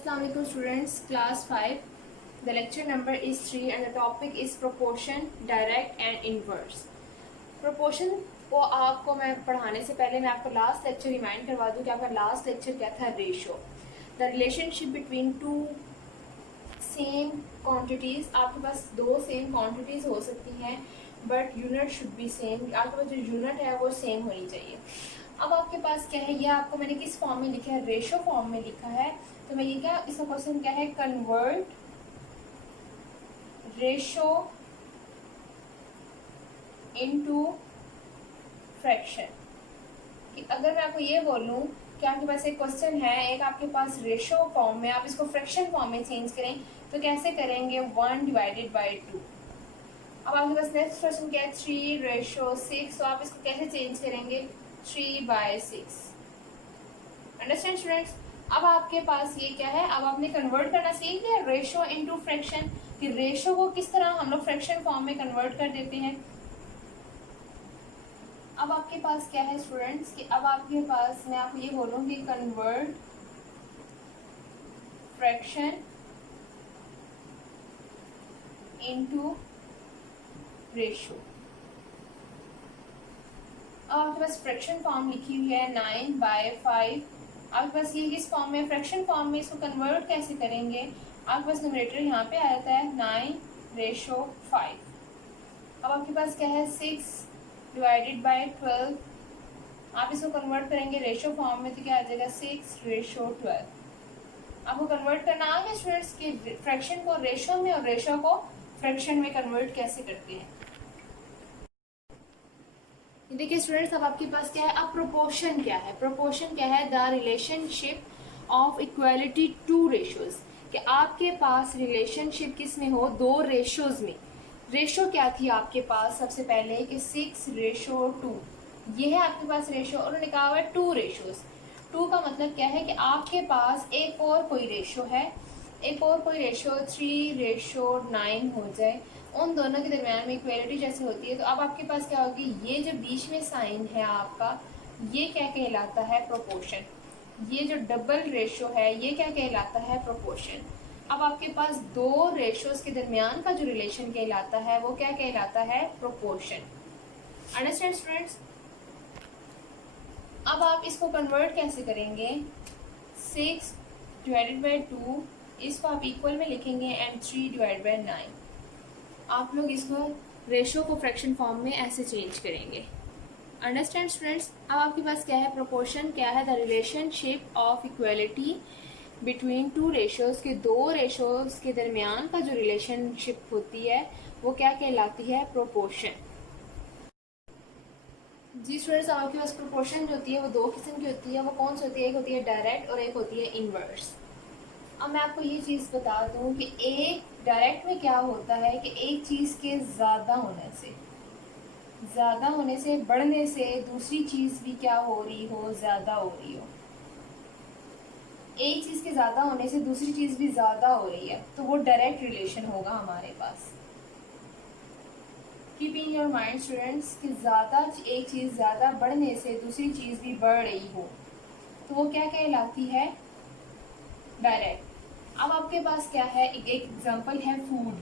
Assalamu alaikum students, class 5. The lecture number is 3 and the topic is proportion, direct and inverse. Proportion को आपको मैं पढ़ाने से पहले मैं आपको लास्ट लेक्चर रिमाइंड करवा दूं कि आपका लास्ट लेक्चर क्या था, ratio, the relationship between two same quantities. आपके पास दो सेम क्वांटिटीज़ हो सकती हैं but unit should be same. आपके पास जो यूनिट है वो सेम होनी चाहिए। अब आपके पास क्या है, ये आपको मैंने किस फॉर्म में लिखा है, रेशो फॉर्म में लिखा है। तो मैं ये क्या, इसका क्वेश्चन क्या है, कन्वर्ट रेशो इनटू फ्रैक्शन। कि अगर मैं आपको ये बोलूं कि आपके पास एक क्वेश्चन है, एक आपके पास रेशो फॉर्म में, आप इसको फ्रैक्शन फॉर्म में चेंज करें तो कैसे करेंगे, 1/2। अब आपके पास नेक्स्ट क्वेश्चन क्या है, 3/6। तो आप इसको कैसे चेंज करेंगे, 3/6। Understand students. अब आपके पास ये क्या है, अब आपने कन्वर्ट करना सीख लिया रेशो इनटू फ्रैक्शन, कि रेशो को किस तरह हम लोग फ्रैक्शन फॉर्म में कन्वर्ट कर देते हैं। अब आपके पास क्या है स्टूडेंट्स, कि अब आपके पास मैं आपको ये बोलूँगी कन्वर्ट फ्रैक्शन इनटू रेशो। अब आपके पास फ्रैक्शन फॉर्म लिखी हुई है 9/5। आपके पास ये किस फॉर्म में, फ्रैक्शन फॉर्म में, इसको कन्वर्ट कैसे करेंगे। आपके पास न्यूमरेटर यहाँ पे आ जाता है 9/5। अब आपके पास क्या है, 6/12। आप इसको कन्वर्ट करेंगे रेशो फॉर्म में तो क्या आ जाएगा, 6/12। आपको कन्वर्ट करना आ गया स्टूडेंट्स कि फ्रैक्शन को रेशो में और रेशो को फ्रैक्शन में कन्वर्ट कैसे करते हैं। देखिए स्टूडेंट्स, अब आपके पास क्या है, अब प्रोपोर्शन क्या है, प्रोपोर्शन क्या है, the relationship of equality to ratios. कि आपके पास रिलेशनशिप किस में हो, दो रेशोज में। रेशो क्या थी आपके पास, सबसे पहले कि 6/2। ये है आपके पास रेशो, और उन्होंने कहा हुआ है 2 रेशोज। 2 का मतलब क्या है कि आपके पास एक और कोई रेशो है, एक और कोई रेशो 3/9 हो जाए, उन दोनों के दरमियान में इक्वलिटी जैसे होती है। तो अब आपके पास क्या होगी, ये जो बीच में साइन है आपका, ये क्या कहलाता है, प्रोपोर्शन। ये जो डबल रेशो है ये क्या कहलाता है, प्रोपोर्शन। अब आपके पास दो रेशोज के दरमियान का जो रिलेशन कहलाता है वो क्या कहलाता है, प्रोपोर्शन। Understand students. अब आप इसको कन्वर्ट कैसे करेंगे, 6/2, इसको आप इक्वल में लिखेंगे एंड 3/9। आप लोग इसको रेशो को फ्रैक्शन फॉर्म में ऐसे चेंज करेंगे। Understand students. अब आपके पास क्या है, प्रोपोर्शन क्या है, the relationship of equality between two ratios, के दो रेशोज के दरमियान का जो रिलेशनशिप होती है वो क्या कहलाती है, प्रोपोर्शन। जी स्टूडेंट्स, अब आपके पास प्रोपोर्शन जो होती है वो दो किस्म की होती है। वो कौन सी होती है, एक होती है डायरेक्ट और एक होती है इनवर्स। अब मैं आपको ये चीज़ बता दूं कि एक डायरेक्ट में क्या होता है कि एक चीज़ के ज़्यादा होने से बढ़ने से दूसरी चीज़ भी क्या हो रही हो, ज़्यादा हो रही हो। एक चीज़ के ज़्यादा होने से दूसरी चीज़ भी ज़्यादा हो रही है, तो वो डायरेक्ट रिलेशन होगा हमारे पास। Keep in your mind students कि ज़्यादा, एक चीज़ ज़्यादा बढ़ने से दूसरी चीज़ भी बढ़ रही हो तो वो क्या कहलाती है, डायरेक्ट। अब आपके पास क्या है, एक एग्जांपल है फूड।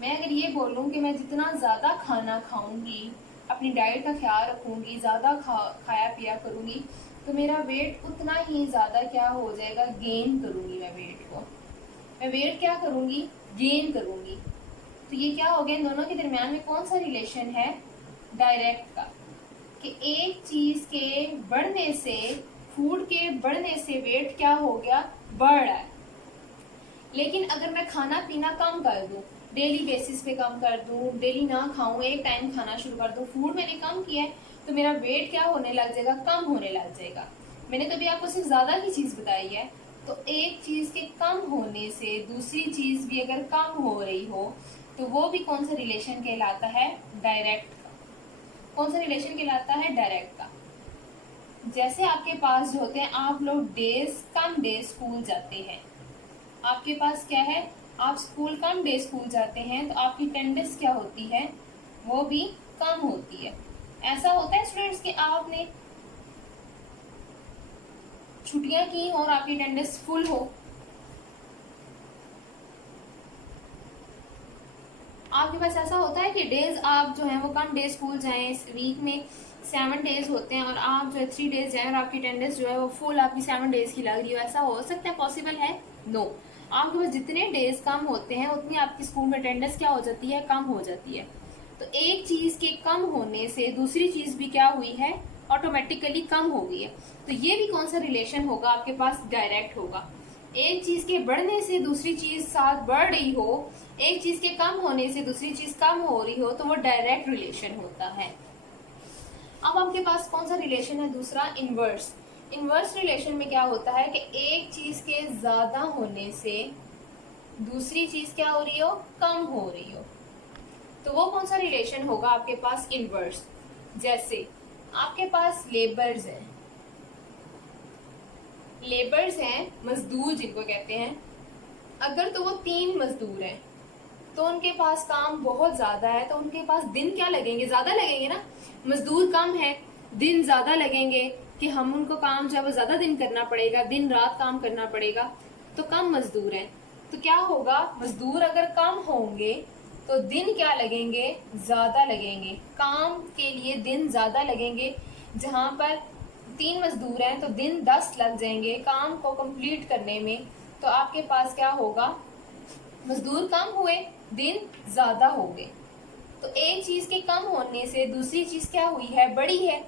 मैं अगर ये बोलूँ कि मैं जितना ज़्यादा खाना खाऊंगी, अपनी डाइट का ख्याल रखूंगी, ज़्यादा खाया पिया करूंगी, तो मेरा वेट उतना ही ज़्यादा क्या हो जाएगा, गेन करूंगी। मैं वेट क्या करूंगी, गेन करूंगी। तो ये क्या हो गया, इन दोनों के दरमियान में कौन सा रिलेशन है, डायरेक्ट का। कि एक चीज़ के बढ़ने से, फूड के बढ़ने से वेट क्या हो गया, बढ़ रहा है। लेकिन अगर मैं खाना पीना कम कर दूं, डेली बेसिस पे कम कर दूं, डेली ना खाऊं, एक टाइम खाना शुरू कर दूं, फूड मैंने कम किया है, तो मेरा वेट क्या होने लग जाएगा, कम होने लग जाएगा। मैंने तो अभी आपको सिर्फ ज़्यादा की चीज़ बताई है। तो एक चीज़ के कम होने से दूसरी चीज़ भी अगर कम हो रही हो तो वो भी कौन सा रिलेशन कहलाता है, डायरेक्ट का। कौन सा रिलेशन कहलाता है, डायरेक्ट का। जैसे आपके पास जो होते हैं, आप लोग कम डेज स्कूल जाते हैं, आपके पास क्या है, आप स्कूल कम डे स्कूल जाते हैं तो आपकी अटेंडेंस क्या होती है, वो भी कम होती है। ऐसा होता है स्टूडेंट्स कि आपने छुट्टियां की हो और आपकी अटेंडेंस फुल हो, आपके पास ऐसा होता है कि डेज आप जो है वो कम डेज स्कूल जाएं, वीक में 7 डेज होते हैं और आप जो है 3 डेज जाएं और आपकी अटेंडेंस जो है वो फुल आपकी 7 डेज की लग रही हो, ऐसा हो सकता है? पॉसिबल है? नो। आपके पास जितने डेज कम होते हैं उतनी आपकी स्कूल में अटेंडेंस क्या हो जाती है? कम हो जाती है। तो एक चीज के कम होने से दूसरी चीज भी क्या हुई है? ऑटोमेटिकली कम हो गई है। तो ये भी कौन सा रिलेशन होगा आपके पास? डायरेक्ट होगा। एक चीज के बढ़ने से दूसरी चीज साथ बढ़ रही हो, एक चीज के कम होने से दूसरी चीज कम हो रही हो, तो वो डायरेक्ट रिलेशन होता है। अब आपके पास कौन सा रिलेशन है? दूसरा, इनवर्स। इनवर्स रिलेशन में क्या होता है कि एक चीज के ज्यादा होने से दूसरी चीज क्या हो रही हो? कम हो रही हो। तो वो कौन सा रिलेशन होगा आपके पास? इनवर्स। जैसे आपके पास लेबर्स हैं, लेबर्स हैं मजदूर जिनको कहते हैं। अगर तो वो 3 मजदूर हैं तो उनके पास काम बहुत ज्यादा है, तो उनके पास दिन क्या लगेंगे? ज्यादा लगेंगे ना। मजदूर कम है, दिन ज्यादा लगेंगे कि हम उनको काम जो है वो ज्यादा दिन करना पड़ेगा, दिन रात काम करना पड़ेगा। तो कम मजदूर हैं, तो क्या होगा? मजदूर अगर कम होंगे तो दिन क्या लगेंगे? ज्यादा लगेंगे। काम के लिए दिन ज्यादा लगेंगे। जहां पर 3 मजदूर हैं तो दिन 10 लग जाएंगे काम को कंप्लीट करने में। तो आपके पास क्या होगा? मजदूर कम हुए, दिन ज्यादा हो गए। तो एक चीज के कम होने से दूसरी चीज क्या हुई है? बड़ी है।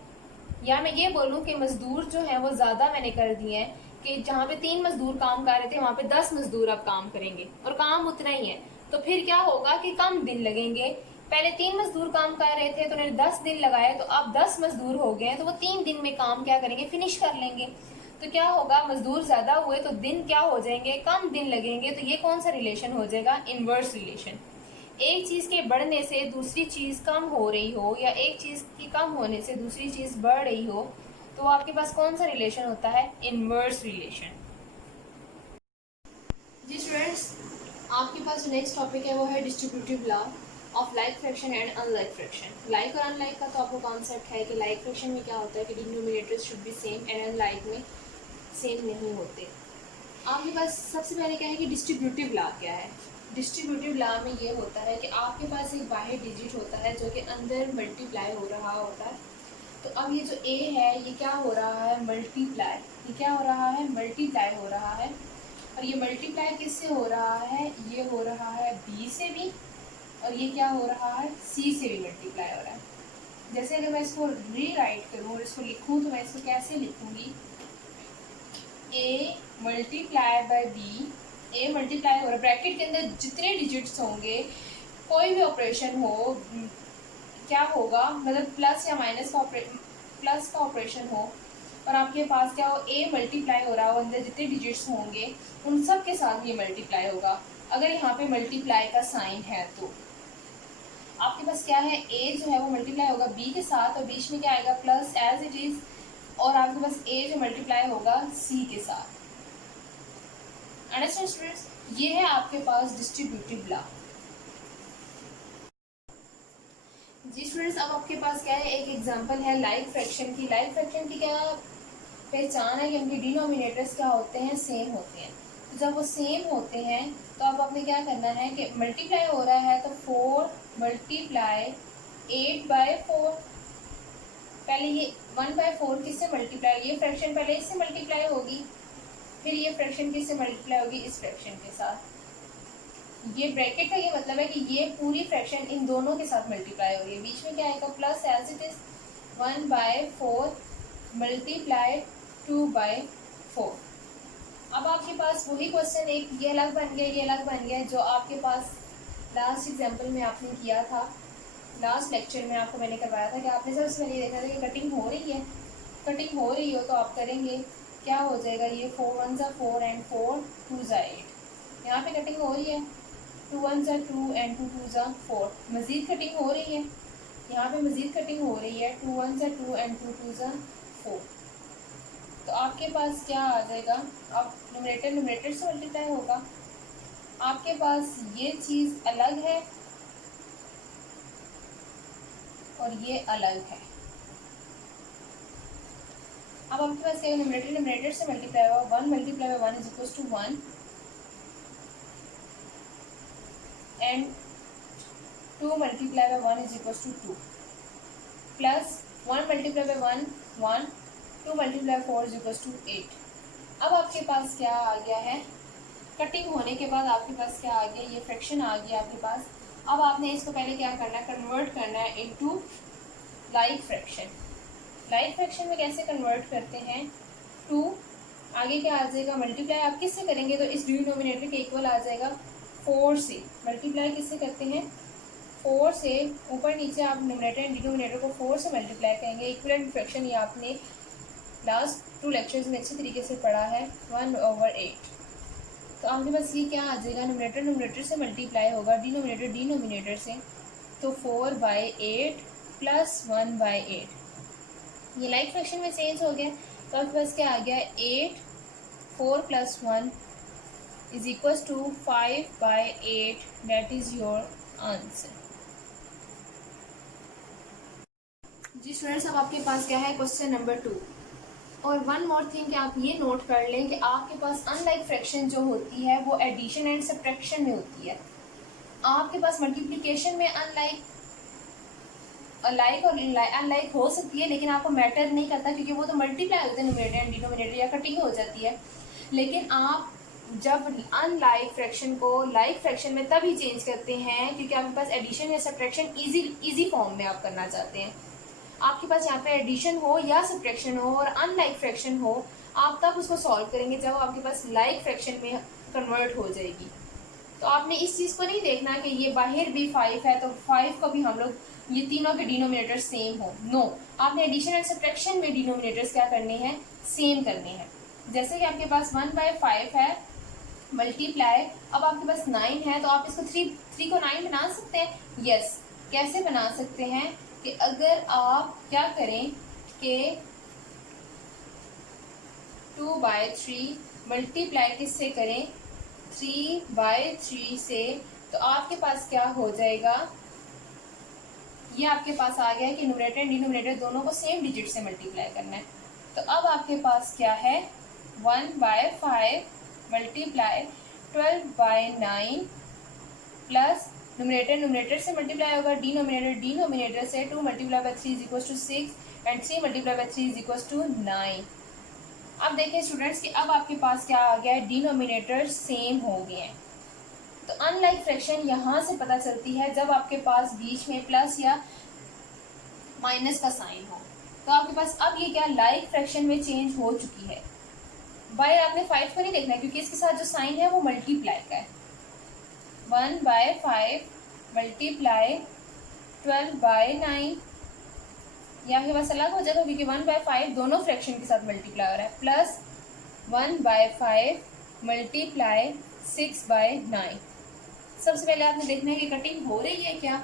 या मैं ये बोलूं कि मजदूर जो है वो ज्यादा मैंने कर दिए हैं, कि जहाँ पे 3 मजदूर काम कर रहे थे वहां पे 10 मजदूर अब काम करेंगे और काम उतना ही है। तो फिर क्या होगा कि कम दिन लगेंगे। पहले 3 मजदूर काम कर रहे थे तो उन्होंने 10 दिन लगाए, तो अब 10 मजदूर हो गए हैं तो वो 3 दिन में काम क्या करेंगे? फिनिश कर लेंगे। तो क्या होगा? मजदूर ज्यादा हुए तो दिन क्या हो जाएंगे? कम दिन लगेंगे। तो ये कौन सा रिलेशन हो जाएगा? Inverse relation. एक चीज के बढ़ने से दूसरी चीज कम हो रही हो या एक चीज की कम होने से दूसरी चीज बढ़ रही हो, तो आपके पास कौन सा रिलेशन होता है? Inverse relation. जी स्टूडेंट्स, आपके पास जो नेक्स्ट टॉपिक है वो है distributive law of like fraction and unlike fraction. Like और अनलाइक का तो आपको कॉन्सेप्ट है कि लाइक फ्रैक्शन में क्या होता है कि denominators should be same and unlike में सेम नहीं होते। आपके पास सबसे पहले क्या है कि डिस्ट्रीब्यूटिव लॉ क्या है? डिस्ट्रीब्यूटिव लॉ में ये होता है कि आपके पास एक बाहर डिजिट होता है जो कि अंदर मल्टीप्लाई हो रहा होता है। तो अब ये जो ए है ये क्या हो रहा है? मल्टीप्लाई। ये क्या हो रहा है? मल्टीप्लाई हो रहा है। और ये मल्टीप्लाई किससे हो रहा है? ये हो रहा है बी से भी, और ये क्या हो रहा है? सी से भी मल्टीप्लाई हो रहा है। जैसे अगर मैं इसको रीराइट करूँ और इसको लिखूँ तो मैं इसको कैसे लिखूँगी? A multiply by B. A multiply हो रहा है, ब्रैकेट के अंदर जितने डिजिट्स होंगे, कोई भी ऑपरेशन हो, क्या होगा? मतलब प्लस या माइनस का प्लस का ऑपरेशन हो और आपके पास क्या हो? ए मल्टीप्लाई हो रहा हो, अंदर जितने डिजिट्स होंगे उन सब के साथ ये मल्टीप्लाई होगा। अगर यहाँ पे मल्टीप्लाई का साइन है तो आपके पास क्या है? ए जो है वो मल्टीप्लाई होगा बी के साथ और बीच में क्या आएगा? Plus as it is. और आपके पास ए जो मल्टीप्लाई होगा सी के साथ। Understand students? ये है आपके पास डिस्ट्रीब्यूटिव लॉ। जी स्टूडेंट्स, अब आपके पास क्या है? एक एग्जांपल है लाइक फ्रैक्शन की। लाइक फ्रैक्शन की क्या पहचान है कि उनके डिनोमिनेटर्स क्या होते हैं? सेम होते हैं। तो जब वो सेम होते हैं तो अब आपने क्या करना है कि मल्टीप्लाई हो रहा है तो 4 मल्टीप्लाई 8/4। पहले ये 1/4 किससे मल्टीप्लाई? ये फ्रैक्शन पहले इससे मल्टीप्लाई होगी, फिर ये फ्रैक्शन किससे मल्टीप्लाई होगी? इस फ्रैक्शन के साथ। ये ब्रैकेट का ये मतलब है कि ये पूरी फ्रैक्शन इन दोनों के साथ मल्टीप्लाई हो रही है। बीच में क्या आएगा? Plus as it is 1/4 multiply 2/4। अब आपके पास वही क्वेश्चन, एक ये अलग बन गया, ये अलग बन गया, जो आपके पास लास्ट एग्जाम्पल में आपने किया था। लास्ट लेक्चर में आपको मैंने करवाया था कि आपने सबसे पहले देखा था कि कटिंग हो रही है। कटिंग हो रही हो तो आप करेंगे क्या हो जाएगा? ये 4 1 ज़ा 4 एंड 4 2 ज़ा 8। यहाँ पे कटिंग हो रही है, 2 1 ज़ा 2 एंड 2 2 ज़ा 4। मज़ीद कटिंग हो रही है, यहाँ पे मज़ीद कटिंग हो रही है, 2 1 ज़ा 2 एंड 2 2 ज़ा 4। तो आपके पास क्या आ जाएगा? अब न्यूमरेटर न्यूमरेटर से मल्टीप्लाई होगा। आपके पास ये चीज़ अलग है और ये अलग है। अब अब आपके पास क्या न्यूमरेटर से मल्टीप्लाई होगा, 1 multiply by 1 is equals to 1 and 2 multiply by 1 is equals to 2 plus 1 multiply by 1 1 2 multiply 4 is equals to 8। अब आपके पास क्या आ गया है, कटिंग होने के बाद आपके पास क्या आ गया, ये फ्रैक्शन आ गया आपके पास। अब आपने इसको पहले क्या करना है, कन्वर्ट करना है into like fraction. Like fraction में कैसे कन्वर्ट करते हैं, 2 आगे क्या आ जाएगा, मल्टीप्लाई आप किससे करेंगे तो इस डिनोमिनेटर के इक्वल आ जाएगा 4 से। मल्टीप्लाई किससे करते हैं, 4 से, ऊपर नीचे आप न्यूमरेटर एंड डिनोमिनेटर को 4 से मल्टीप्लाई करेंगे। इक्विवेलेंट फ्रैक्शन ये आपने लास्ट 2 लेक्चर्स में अच्छे तरीके से पढ़ा है, 1/8। तो आपके पास ये क्या आ जाएगा, न्यूमरेटर से मल्टीप्लाई होगा डिनोमिनेटर से, तो 4/8 प्लस 1/8। ये लाइक फ्रैक्शन में चेंज हो गया। तो आपके पास क्या आ गया, 8 4 plus 1 is equals to 5/8, that is your answer. जी स्टूडेंट्स, अब आपके पास क्या है, क्वेश्चन नंबर 2। और वन मोर थिंग कि आप ये नोट कर लें कि आपके पास अनलाइक फ्रैक्शन जो होती है वो एडिशन एंड सब्ट्रैक्शन में होती है। आपके पास मल्टीप्लिकेशन में लाइक और अनलाइक हो सकती है, लेकिन आपको मैटर नहीं करता क्योंकि वो तो मल्टीप्लाई होते हैं न्यूमरेटर एंड डिनोमिनेटर, या कटिंग हो जाती है। लेकिन आप जब अनलाइक फ्रैक्शन को लाइक फ्रैक्शन में तभी चेंज करते हैं क्योंकि आपके पास एडिशन या सब्ट्रैक्शन इजी फॉर्म में आप करना चाहते हैं। आपके पास यहाँ पे एडिशन हो या सब्ट्रैक्शन हो और अनलाइक फ्रैक्शन हो, आप तब उसको सॉल्व करेंगे जब आपके पास लाइक फ्रैक्शन में कन्वर्ट हो जाएगी। तो आपने इस चीज़ को नहीं देखना कि ये बाहर भी 5 है तो 5 को भी हम लोग ये तीनों के डिनोमिनेटर सेम हो। नो, आपने एडिशन एंड सब्ट्रैक्शन में डिनोमिनेटर्स क्या करने हैं, सेम करने हैं। जैसे कि आपके पास 1/5 है मल्टीप्लाई, अब आपके पास 9 है तो आप इसको 3 को 9 बना सकते हैं। यस, कैसे बना सकते हैं कि अगर आप क्या करें कि 2/3 मल्टीप्लाई किससे करें, 3/3 से, तो आपके पास क्या हो जाएगा, ये आपके पास आ गया है कि न्यूमरेटर एंड डिनोमिनेटर दोनों को सेम डिजिट से मल्टीप्लाई करना है। तो अब आपके पास क्या है, 1/5 मल्टीप्लाई 12/9 प्लस न्यूमरेटर से मल्टीप्लाई होगा डिनोमिनेटर से, 2 multiply by 3 is equal to 6 and 3 multiply by 3 is equal to 9। अब देखें स्टूडेंट्स कि अब आपके पास क्या आ गया है, डिनोमिनेटर सेम हो गए हैं। तो अनलाइक फ्रैक्शन यहाँ से पता चलती है जब आपके पास बीच में प्लस या माइनस का साइन हो। तो आपके पास अब ये क्या लाइक फ्रैक्शन में चेंज हो चुकी है। बाय आपने 5 को नहीं देखना क्योंकि इसके साथ जो साइन है वो मल्टीप्लाई का है। 1/5 मल्टीप्लाई 12/9, यहाँ के पास अलग हो जाएगा क्योंकि 1/5 दोनों फ्रैक्शन के साथ मल्टीप्लाई हो रहा है, प्लस 1/5 मल्टीप्लाई 6/9। सबसे पहले आपने देखना है कि कटिंग हो रही है क्या,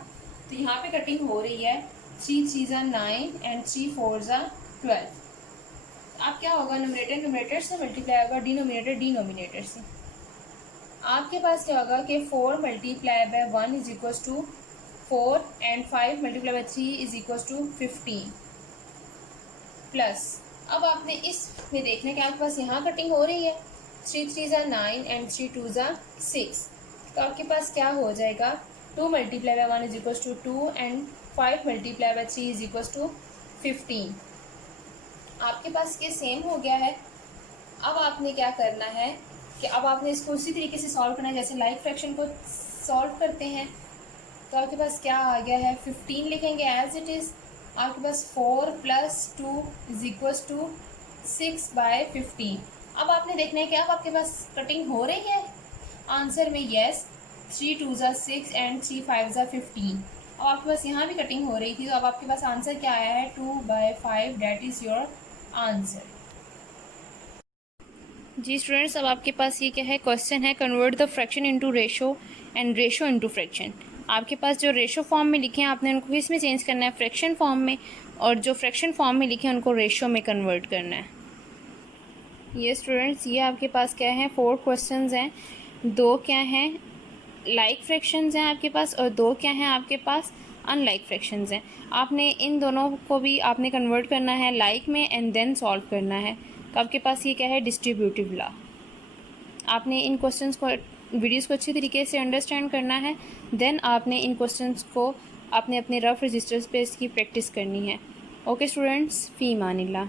तो यहाँ पे कटिंग हो रही है, 3 3 9 एंड 3 4 12। अब क्या होगा, न्यूमरेटर से मल्टीप्लाई होगा डिनोमिनेटर से। आपके पास क्या होगा कि 4 multiply by 1 is equal to 4 and 5 multiply by 3 is equal to 15 plus. अब आपने इसमें देखना है कि आपके पास यहाँ कटिंग हो रही है, 3 3 9 एंड 3 2 6। तो आपके पास क्या हो जाएगा, 2 multiply by 1 is equal to 2 and 5 multiply by 3 is equal to 15। आपके पास ये सेम हो गया है। अब आपने क्या करना है कि अब आपने इसको उसी तरीके से सॉल्व करना है जैसे लाइक फ्रैक्शन को सॉल्व करते हैं। तो आपके पास क्या आ गया है, 15 लिखेंगे एज इट इज़। आपके पास 4 + 2 इज इक्वल टू 6/15। अब आपने देखना है कि अब आपके पास कटिंग हो रही है आंसर में, यस, 3 2 6 एंड 3 5 15। अब आपके पास यहाँ भी कटिंग हो रही थी, तो अब आपके पास आंसर क्या आया है, 2/5, डेट इज़ योर आंसर। जी स्टूडेंट्स, अब आपके पास ये क्या है, क्वेश्चन है, convert the fraction into ratio and ratio into fraction. आपके पास जो रेशो फॉर्म में लिखे हैं आपने उनको किस में चेंज करना है, फ्रैक्शन फॉर्म में, और जो फ्रैक्शन फॉर्म में लिखे हैं उनको रेशो में कन्वर्ट करना है। ये स्टूडेंट्स, ये आपके पास क्या है, 4 क्वेश्चंस हैं। 2 क्या हैं, लाइक फ्रैक्शंस हैं आपके पास, और 2 क्या हैं आपके पास, अनलाइक फ्रैक्शंस हैं। आपने इन दोनों को भी आपने कन्वर्ट करना है लाइक में एंड देन सॉल्व करना है। तो आपके पास ये क्या है, डिस्ट्रीब्यूटिव लॉ। आपने इन क्वेश्चंस को, वीडियोस को अच्छे तरीके से अंडरस्टैंड करना है, देन आपने इन क्वेश्चंस को आपने अपने रफ रजिस्टर्स पे इसकी प्रैक्टिस करनी है। ओके स्टूडेंट्स, फ़ी मानिल्लाह।